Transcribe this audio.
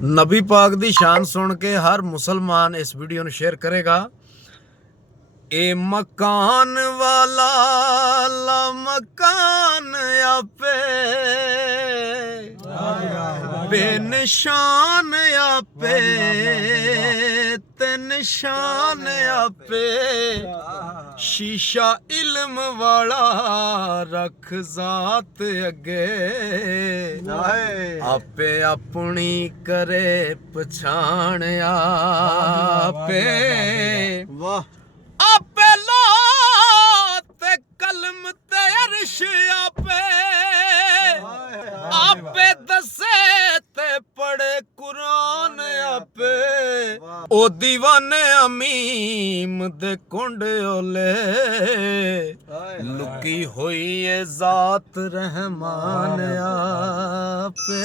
नबी पाक दी शान सुन के हर मुसलमान इस वीडियो ਨੂੰ शेयर करेगा। ए मकान वाला ला मकान आपे बेनिशान आपे ते निशान आपे शीशा इल्म वाला रख जात अगे आपे अपनी करे पछाण आपे आपे लाते कलम ते अर्श आपे आपे दसे ते पढ़े कुरान आपे ओ दीवाने अमीम दे कुंड ओले लुकी हुई है जात रहमान आपे।